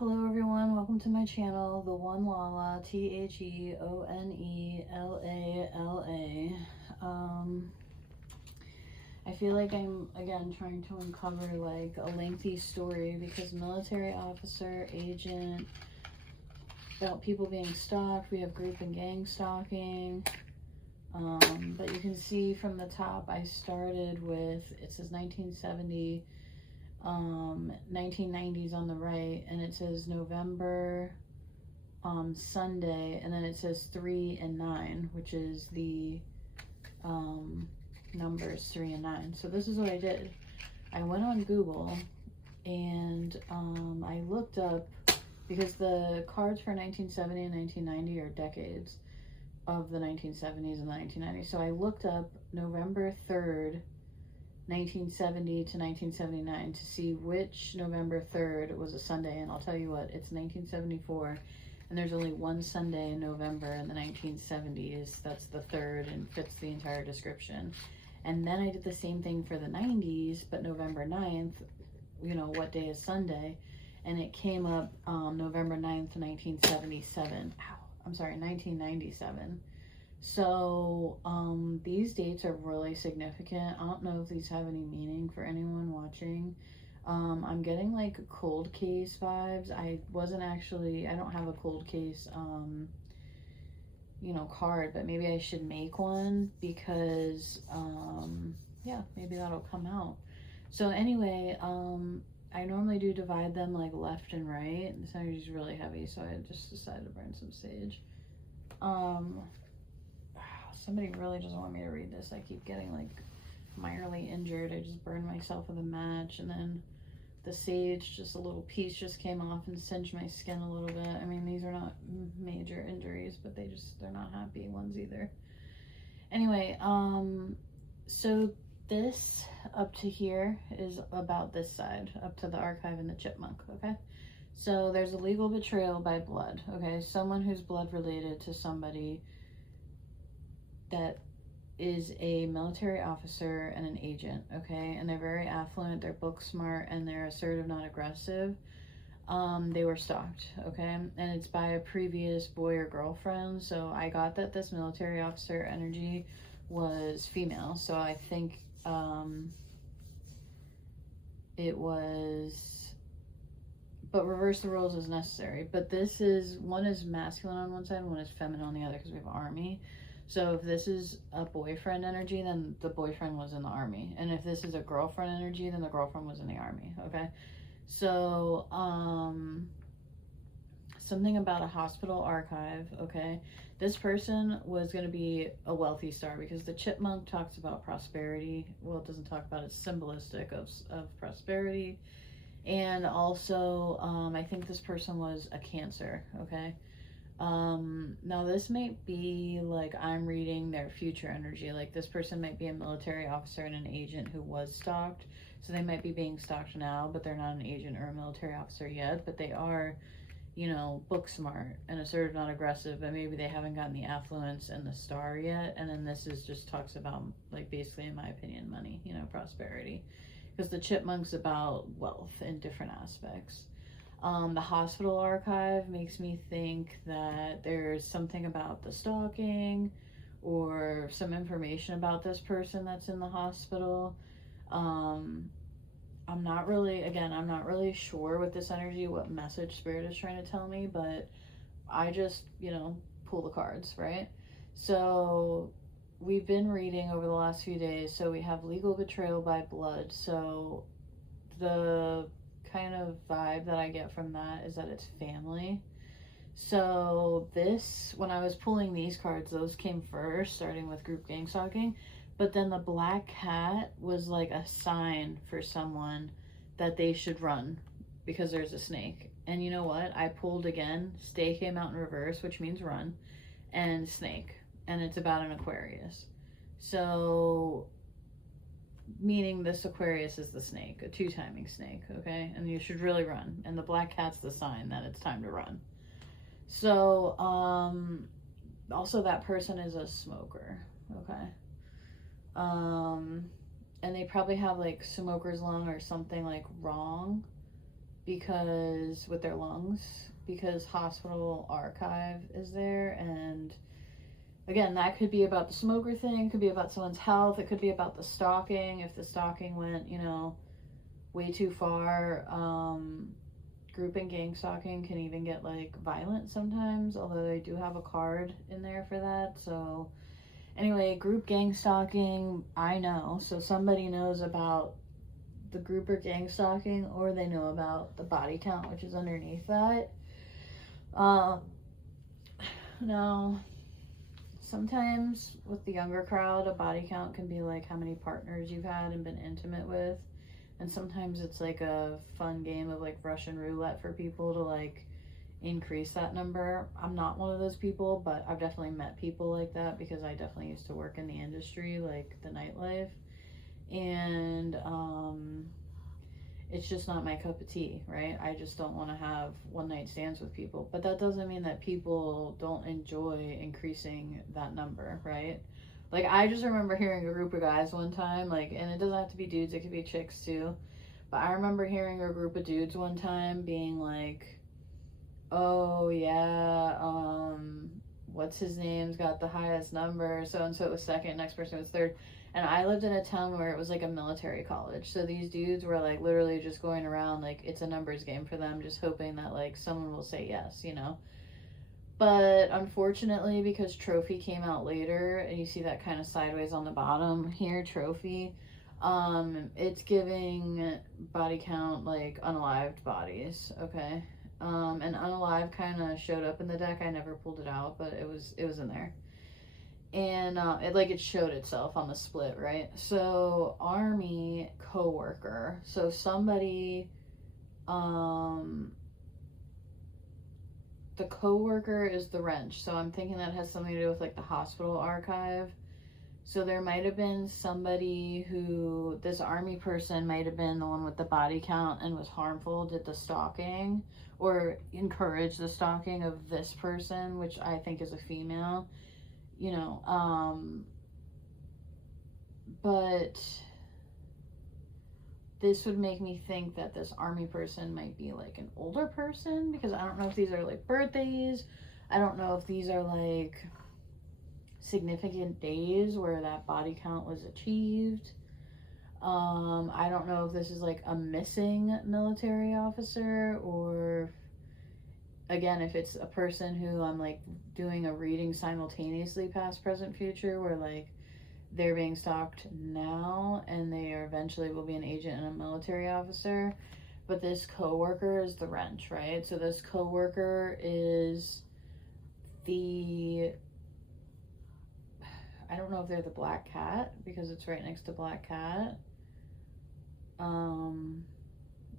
Hello everyone, welcome to my channel, The One Lala, Theonelala. I feel like I'm, again, trying to uncover, like, a lengthy story because military officer, agent, about people being stalked, we have group and gang stalking, but you can see from the top, I started with, it says 1970, 1990s on the right, and it says November Sunday, and then it says 3 and 9, which is the numbers 3 and 9. So this is what I did. I went on Google and I looked up, because the cards for 1970 and 1990 are decades of the 1970s and the 1990s. So I looked up November 3rd 1970 to 1979 to see which November 3rd was a Sunday, and I'll tell you what, it's 1974, and there's only one Sunday in November in the 1970s that's the 3rd and fits the entire description. And then I did the same thing for the 90s, but November 9th, you know, what day is Sunday, and it came up November 9th, 1977. I'm sorry, 1997. So these dates are really significant. I don't know if these have any meaning for anyone watching. I'm getting like cold case vibes. I don't have a cold case card, but maybe I should make one because yeah, maybe that'll come out. So anyway, I normally do divide them like left and right. This energy is really heavy, so I just decided to burn some sage. Somebody really doesn't want me to read this. I keep getting like minorly injured. I just burned myself with a match, and then the sage, just a little piece just came off and singed my skin a little bit. I mean, these are not major injuries, but they're not happy ones either. Anyway, so this up to here is about this side, up to the archive and the chipmunk, okay? So there's a legal betrayal by blood, okay? Someone who's blood related to somebody that is a military officer and an agent, okay? And they're very affluent, they're book smart, and they're assertive, not aggressive. They were stalked, okay? And it's by a previous boy or girlfriend. So I got that this military officer energy was female. So I think it was, but reverse the roles is necessary. But this is, one is masculine on one side, one is feminine on the other, because we have army. So if this is a boyfriend energy, then the boyfriend was in the army. And if this is a girlfriend energy, then the girlfriend was in the army, okay? So, something about a hospital archive, okay? This person was going to be a wealthy star, because the chipmunk talks about prosperity. Well, it doesn't talk about it, it's symbolistic of prosperity. And also, I think this person was a Cancer, okay? Now this might be like I'm reading their future energy. Like this person might be a military officer and an agent who was stalked. So they might be being stalked now, but they're not an agent or a military officer yet. But they are, you know, book smart and assertive, not aggressive. But maybe they haven't gotten the affluence and the star yet. And then this is just talks about, like, basically, in my opinion, money, you know, prosperity. Because the chipmunk's about wealth in different aspects. The hospital archive makes me think that there's something about the stalking or some information about this person that's in the hospital. I'm not really sure with this energy what message Spirit is trying to tell me, but I just, pull the cards, right? So we've been reading over the last few days. So we have legal betrayal by blood. So the kind of vibe that I get from that is that it's family. So this, when I was pulling these cards, those came first, starting with group gang stalking. But then the black cat was like a sign for someone that they should run because there's a snake. And you know what? I pulled again. Stay came out in reverse, which means run, and snake. And it's about an Aquarius. So meaning this Aquarius is the snake, a 2-timing snake, okay? And you should really run. And the black cat's the sign that it's time to run. So, also that person is a smoker, okay? And they probably have like smoker's lung or something like wrong, because with their lungs, because hospital archive is there. And again, that could be about the smoker thing, it could be about someone's health, it could be about the stalking, if the stalking went, you know, way too far. Group and gang stalking can even get like violent sometimes, although they do have a card in there for that. So anyway, group gang stalking, I know. So somebody knows about the group or gang stalking, or they know about the body count, which is underneath that. Now, sometimes with the younger crowd, a body count can be like how many partners you've had and been intimate with. And sometimes it's like a fun game of like Russian roulette for people to like increase that number. I'm not one of those people, but I've definitely met people like that because I definitely used to work in the industry, like the nightlife. And it's just not my cup of tea, right? I just don't want to have one night stands with people. But that doesn't mean that people don't enjoy increasing that number, right? Like, I just remember hearing a group of guys one time, like, and it doesn't have to be dudes, it could be chicks too. But I remember hearing a group of dudes one time being like, oh yeah, what's his name's got the highest number, so and so was second, next person was third. And I lived in a town where it was like a military college, so these dudes were like literally just going around like it's a numbers game for them, just hoping that like someone will say yes, you know. But unfortunately, because trophy came out later, and you see that kind of sideways on the bottom here, trophy, it's giving body count like unalived bodies, okay? And unalive kind of showed up in the deck. I never pulled it out, but it was in there. And it showed itself on the split, right? So Army coworker. So somebody, the coworker is the wrench. So I'm thinking that has something to do with like the hospital archive. So there might have been somebody who, this Army person might have been the one with the body count and was harmful, did the stalking or encouraged the stalking of this person, which I think is a female, you know, but this would make me think that this Army person might be like an older person, because I don't know if these are like birthdays. I don't know if these are like significant days where that body count was achieved. I don't know if this is like a missing military officer, or again, if it's a person who I'm like doing a reading simultaneously, past, present, future, where like they're being stalked now and they eventually will be an agent and a military officer. But this coworker is the wrench, right? So this coworker is the, I don't know if they're the black cat, because it's right next to black cat.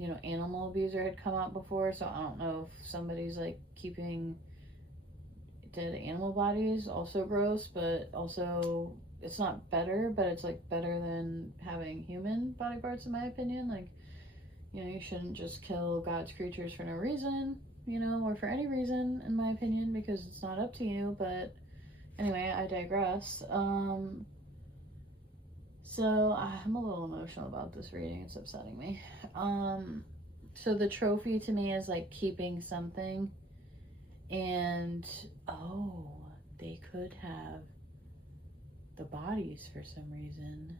You know, animal abuser had come out before, so I don't know if somebody's like keeping dead animal bodies. Also gross, but also it's not better, but it's like better than having human body parts, in my opinion. Like, you know, you shouldn't just kill God's creatures for no reason, you know, or for any reason, in my opinion, because it's not up to you. But anyway, I digress. So I'm a little emotional about this reading. It's upsetting me. So the trophy to me is like keeping something, and they could have the bodies for some reason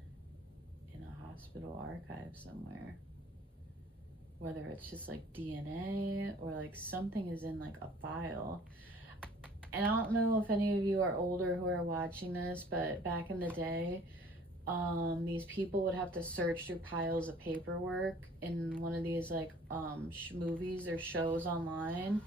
in a hospital archive somewhere. Whether it's just like DNA or like something is in like a file. And I don't know if any of you are older who are watching this, but back in the day, these people would have to search through piles of paperwork in one of these like movies or shows online,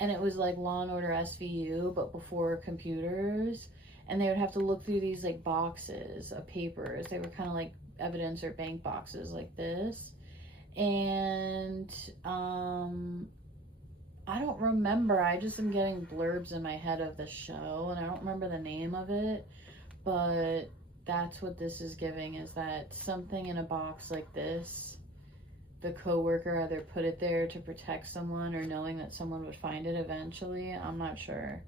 and it was like Law and Order SVU, but before computers. And they would have to look through these like boxes of papers. They were kind of like evidence or bank boxes like this. And I don't remember. I just am getting blurbs in my head of the show, and I don't remember the name of it, but that's what this is giving, is that something in a box like this, the coworker either put it there to protect someone or knowing that someone would find it eventually. I'm not sure.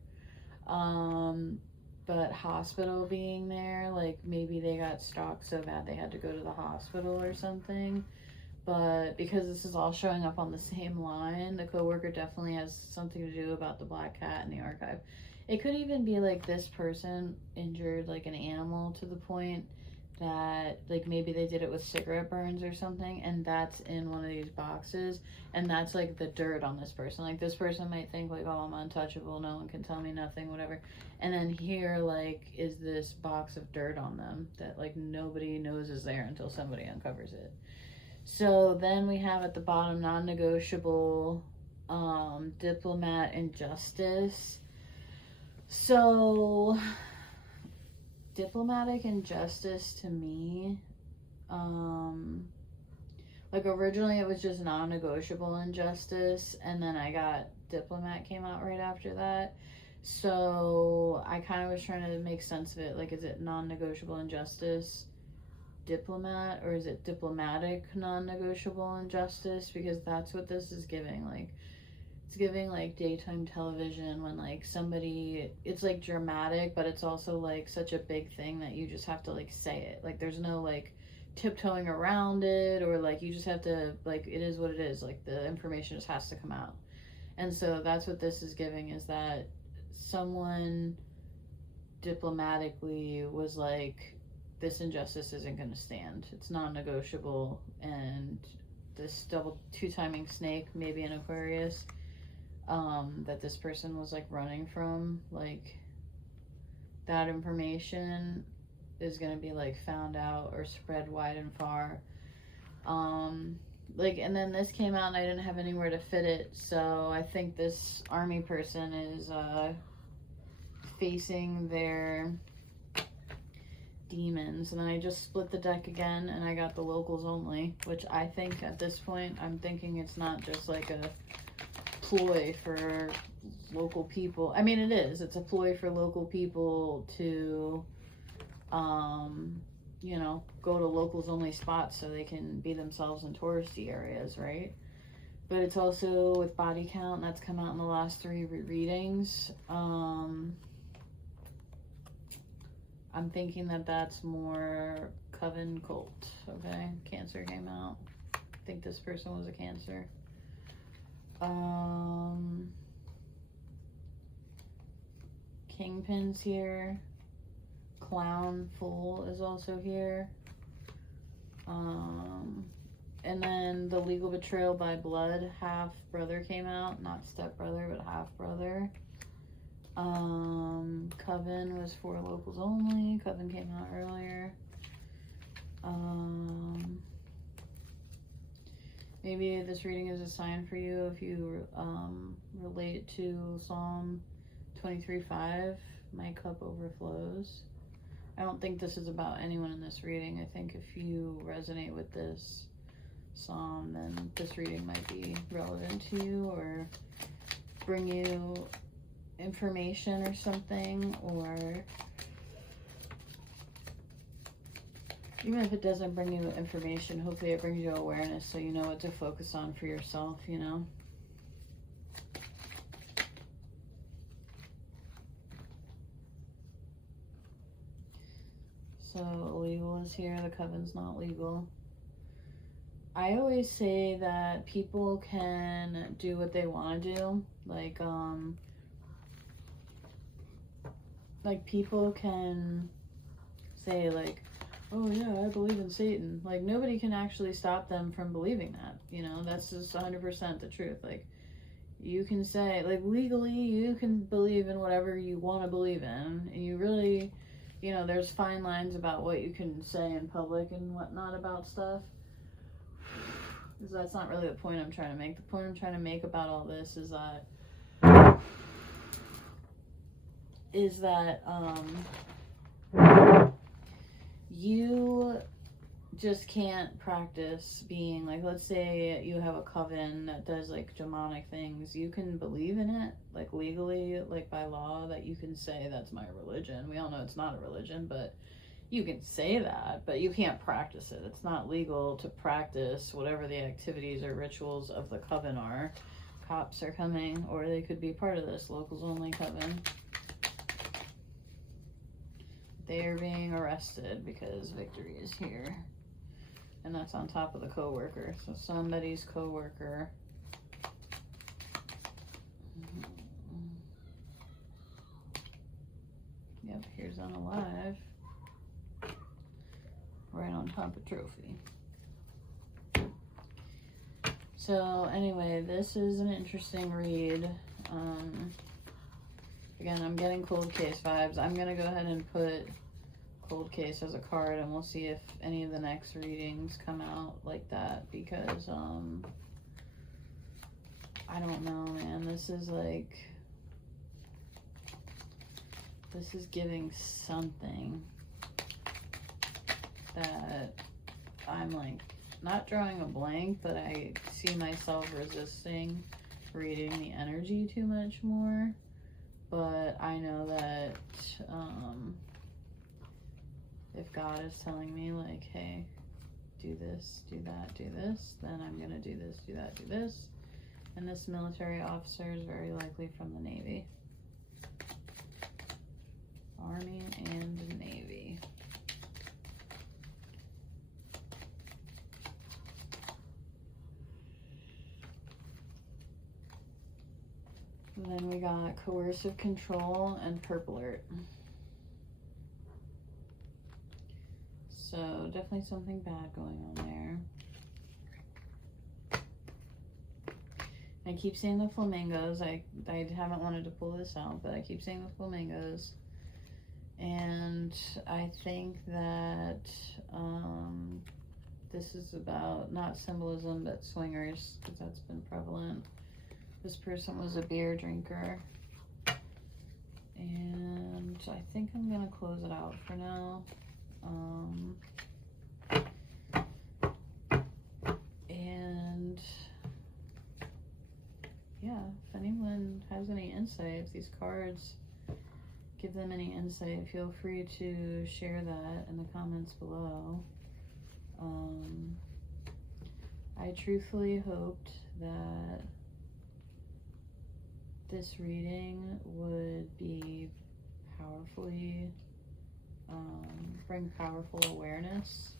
But hospital being there, like maybe they got stalked so bad they had to go to the hospital or something. But because this is all showing up on the same line, the coworker definitely has something to do about the black cat in the archive. It could even be like this person injured like an animal to the point that like maybe they did it with cigarette burns or something, and that's in one of these boxes, and that's like the dirt on this person. Like this person might think like, oh, I'm untouchable, no one can tell me nothing, whatever, and then here like is this box of dirt on them that like nobody knows is there until somebody uncovers it. So then we have at the bottom non-negotiable, diplomat and justice. So diplomatic injustice to me, like originally it was just non-negotiable injustice, and then I got diplomat came out right after that. So I kind of was trying to make sense of it. Like, is it non-negotiable injustice diplomat, or is it diplomatic non-negotiable injustice? Because that's what this is giving. Like, it's giving like daytime television when like somebody, it's like dramatic, but it's also like such a big thing that you just have to like say it. Like there's no like tiptoeing around it, or like you just have to, like, it is what it is. Like the information just has to come out. And so that's what this is giving, is that someone diplomatically was like, this injustice isn't going to stand. It's non-negotiable. And this double two-timing snake, maybe an Aquarius, that this person was like running from, like that information is going to be like found out or spread wide and far. Like, and then this came out and I didn't have anywhere to fit it, so I think this army person is facing their demons. And then I just split the deck again and I got the locals only, which I think at this point I'm thinking it's not just like a ploy for local people. I mean, it is. It's a ploy for local people to, you know, go to locals only spots so they can be themselves in touristy areas, right? But it's also with body count, that's come out in the last 3 readings. I'm thinking that that's more Coven cult, okay? Cancer came out. I think this person was a Cancer. Kingpin's here. Clown Fool is also here. And then the legal betrayal by blood, half brother came out, not step brother, but half brother. Coven was for locals only. Coven came out earlier. Maybe this reading is a sign for you if you relate to Psalm 23:5. My cup overflows. I don't think this is about anyone in this reading. I think if you resonate with this psalm, then this reading might be relevant to you or bring you information or something, or even if it doesn't bring you information, hopefully it brings you awareness so you know what to focus on for yourself, you know? So legal is here, the Coven's not legal. I always say that people can do what they want to do. Like people can say like, oh yeah, I believe in Satan. Like nobody can actually stop them from believing that, you know? That's just 100% the truth. Like you can say, like legally you can believe in whatever you want to believe in, and you really, you know, there's fine lines about what you can say in public and whatnot about stuff. That's not really the point I'm trying to make. The point I'm trying to make about all this is that you just can't practice being like, let's say you have a coven that does like demonic things. You can believe in it, like legally, like by law, that you can say that's my religion. We all know it's not a religion, but you can say that, but you can't practice it. It's not legal to practice whatever the activities or rituals of the coven are. Cops are coming, or they could be part of this locals only coven. They are being arrested because victory is here. And that's on top of the coworker. So somebody's coworker. Yep, here's unalive. Right on top of trophy. So anyway, this is an interesting read. Again, I'm getting cold case vibes. I'm gonna go ahead and put cold case as a card, and we'll see if any of the next readings come out like that, because I don't know, man. This is like, this is giving something that I'm like not drawing a blank, but I see myself resisting reading the energy too much more. But I know that if God is telling me like, hey, do this, do that, do this, then I'm gonna do this, do that, do this. And this military officer is very likely from the Navy. Army and Navy. And then we got coercive control and purple alert. So definitely something bad going on there. I keep seeing the flamingos. I haven't wanted to pull this out, but I keep seeing the flamingos. And I think that this is about not symbolism, but swingers, because that's been prevalent. This person was a beer drinker. And I think I'm going to close it out for now. And yeah, if anyone has any insight, if these cards give them any insight, feel free to share that in the comments below. I truthfully hoped that this reading would be powerfully, bring powerful awareness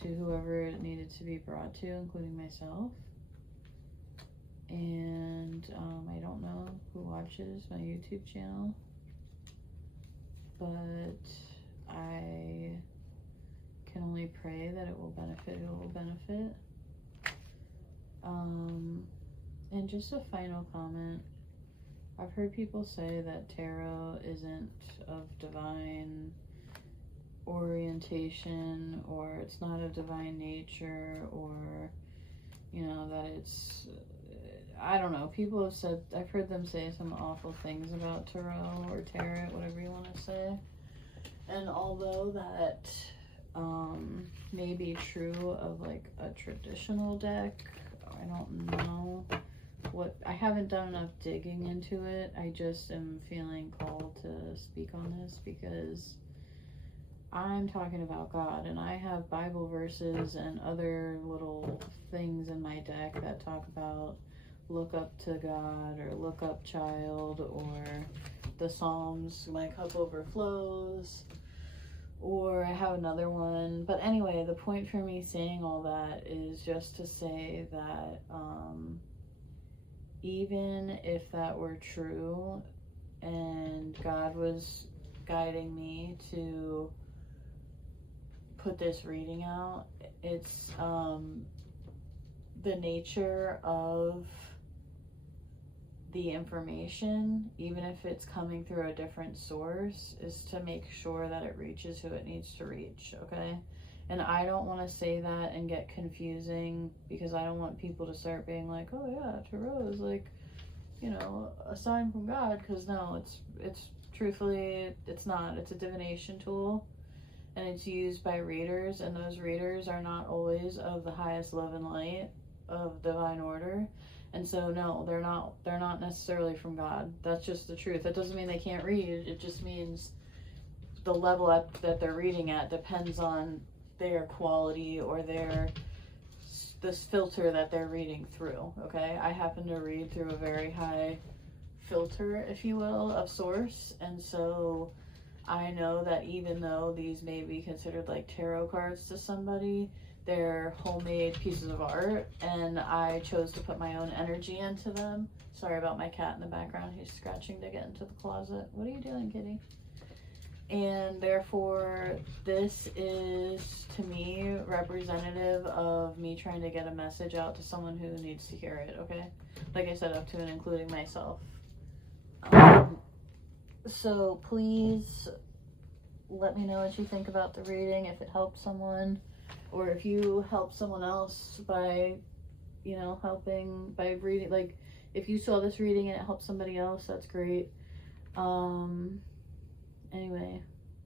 to whoever it needed to be brought to, including myself. And I don't know who watches my YouTube channel, but I can only pray that it will benefit who it will benefit. And just a final comment. I've heard people say that tarot isn't of divine orientation, or it's not of divine nature, or, you know, that it's, I don't know. People have said, I've heard them say some awful things about tarot or tarot, whatever you want to say. And although that may be true of like a traditional deck, I don't know what, I haven't done enough digging into it. I just am feeling called to speak on this because I'm talking about God, and I have Bible verses and other little things in my deck that talk about look up to God, or look up child, or the Psalms, my cup overflows, or I have another one. But anyway, the point for me saying all that is just to say that even if that were true and God was guiding me to put this reading out, it's the nature of the information, even if it's coming through a different source, is to make sure that it reaches who it needs to reach, okay? And I don't want to say that and get confusing, because I don't want people to start being like, oh yeah, tarot is like, you know, a sign from God, because no, it's truthfully, it's not. It's a divination tool, and it's used by readers, and those readers are not always of the highest love and light of divine order. And so no, they're not necessarily from God. That's just the truth. That doesn't mean they can't read. It just means the level that they're reading at depends on their quality, or this filter that they're reading through, okay? I happen to read through a very high filter, if you will, of source, and so I know that even though these may be considered like tarot cards to somebody, they're homemade pieces of art, and I chose to put my own energy into them. Sorry about my cat in the background. He's scratching to get into the closet. What are you doing, kitty? And therefore, this is, to me, representative of me trying to get a message out to someone who needs to hear it, okay? Like I said, up to and including myself. So please let me know what you think about the reading, if it helped someone, or if you help someone else by, you know, helping by reading. Like, if you saw this reading and it helped somebody else, that's great. Anyway,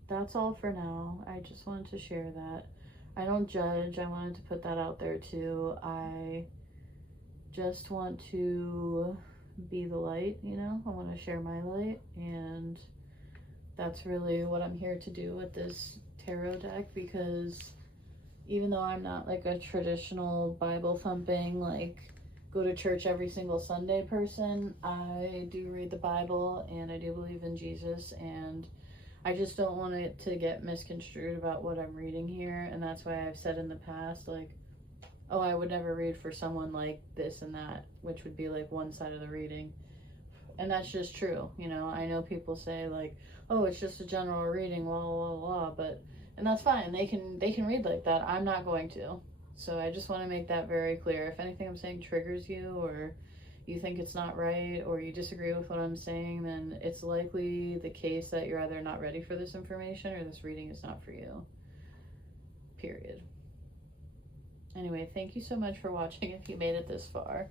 that's all for now. I just wanted to share that. I don't judge. I wanted to put that out there too. I just want to be the light, you know? I want to share my light, and that's really what I'm here to do with this tarot deck, because even though I'm not like a traditional Bible thumping, like go to church every single Sunday person, I do read the Bible and I do believe in Jesus, and I just don't want it to get misconstrued about what I'm reading here. And that's why I've said in the past, like, oh, I would never read for someone like this and that, which would be like one side of the reading. And that's just true, you know. I know people say like, oh, it's just a general reading, blah blah blah, but, and that's fine. They can read like that. I'm not going to. So I just want to make that very clear. If anything I'm saying triggers you, or you think it's not right, or you disagree with what I'm saying, then it's likely the case that you're either not ready for this information or this reading is not for you. Period. Anyway, thank you so much for watching if you made it this far.